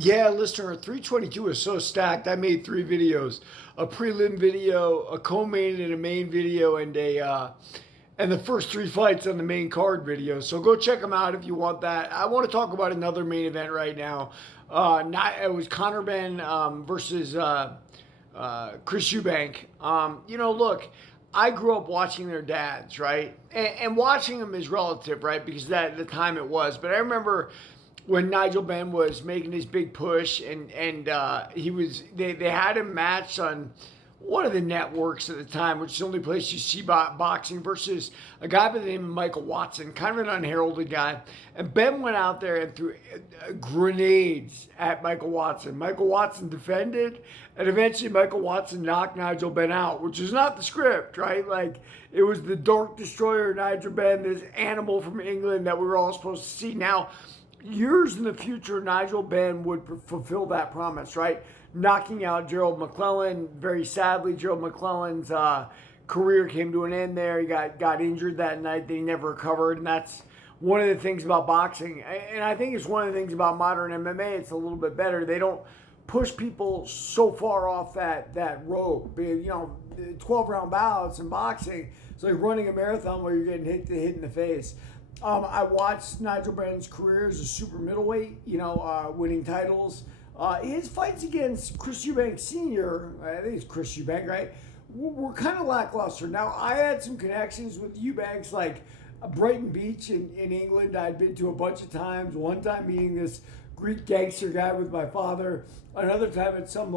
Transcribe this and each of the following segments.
Yeah, listener, 322 is so stacked. I made three videos: a prelim video, a co-main and a main video, and the first three fights on the main card video. So go check them out if you want that. I want to talk about another main event right now. It was Conor Benn versus Chris Eubank. Look, I grew up watching their dads, right? And watching them is relative, right? Because that at the time it was. But I remember when Nigel Benn was making his big push, and they had him matched on one of the networks at the time, which is the only place you see boxing, versus a guy by the name of Michael Watson, kind of an unheralded guy. And Ben went out there and threw grenades at Michael Watson. Michael Watson defended, and eventually Michael Watson knocked Nigel Benn out, which is not the script, right? Like, it was the Dark Destroyer, Nigel Benn, this animal from England that we were all supposed to see. Now, years in the future, Nigel Benn would fulfill that promise, right? Knocking out Gerald McClellan. Very sadly, Gerald McClellan's career came to an end there. He got injured that night that he never recovered, and that's one of the things about boxing. And I think it's one of the things about modern MMA. It's a little bit better. They don't push people so far off that rope. 12-round bouts in boxing, it's like running a marathon where you're getting hit in the face. I watched Nigel Benn's career as a super middleweight, winning titles. His fights against Chris Eubank Sr., I think it's Chris Eubank, right, were kind of lackluster. Now, I had some connections with Eubanks, like Brighton Beach in England. I'd been to a bunch of times. One time meeting this Greek gangster guy with my father. Another time at some,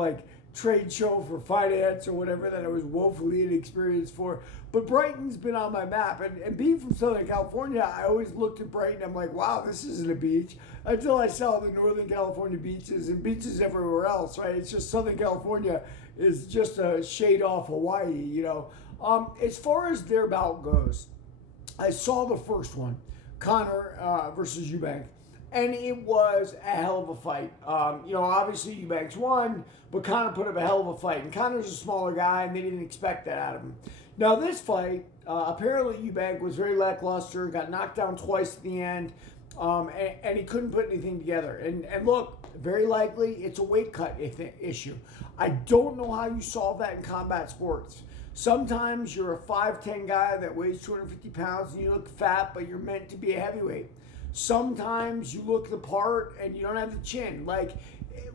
trade show for finance or whatever that I was woefully inexperienced for. But Brighton's been on my map. And being from Southern California, I always looked at Brighton. I'm like, wow, this isn't a beach. Until I saw the Northern California beaches and beaches everywhere else, right? It's just Southern California is just a shade off Hawaii, As far as their bout goes, I saw the first one, Conor versus Eubank. And it was a hell of a fight. Obviously Eubanks won, but Conor put up a hell of a fight. And Conor's a smaller guy, and they didn't expect that out of him. Now, this fight, apparently Eubank was very lackluster, got knocked down twice at the end, and he couldn't put anything together. And look, very likely it's a weight cut issue. I don't know how you solve that in combat sports. Sometimes you're a 5'10" guy that weighs 250 pounds and you look fat, but you're meant to be a heavyweight. Sometimes you look the part and you don't have the chin. Like,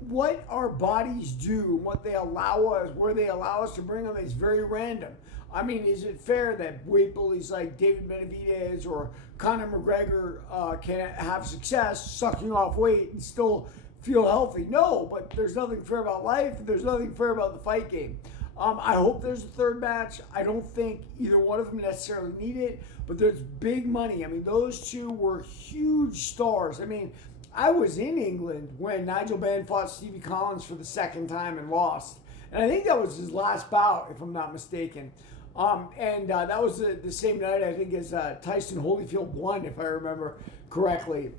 what our bodies do and what they allow us, where they allow us to bring them, is very random. I mean, is it fair that weight bullies like David Benavidez or Conor McGregor can have success sucking off weight and still feel healthy? No, but there's nothing fair about life. There's nothing fair about the fight game. I hope there's a third match. I don't think either one of them necessarily need it, but there's big money. I mean, those two were huge stars. I mean, I was in England when Nigel Benn fought Stevie Collins for the second time and lost. And I think that was his last bout, if I'm not mistaken. That was the same night, I think, as Tyson Holyfield won, if I remember correctly.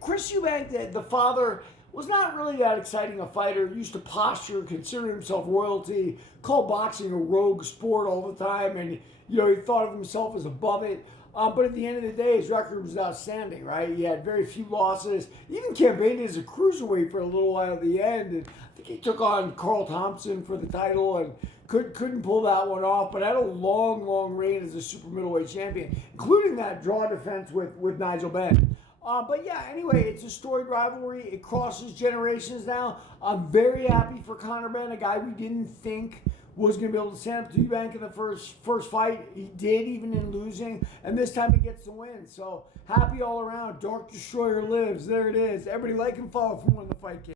Chris Eubank, the father, was not really that exciting a fighter. Used to posture, consider himself royalty, called boxing a rogue sport all the time, and he thought of himself as above it. But at the end of the day, his record was outstanding, right? He had very few losses. He even campaigned as a cruiserweight for a little while at the end, and I think he took on Carl Thompson for the title and couldn't pull that one off, but had a long reign as a super middleweight champion, including that draw defense with Nigel Benn. But yeah, anyway, it's a storied rivalry. It crosses generations now. I'm very happy for Conor Benn, a guy we didn't think was going to be able to stand up to Eubank in the first fight. He did, even in losing, and this time he gets the win. So happy all around. Dark Destroyer lives. There it is. Everybody like and follow for when the fight game.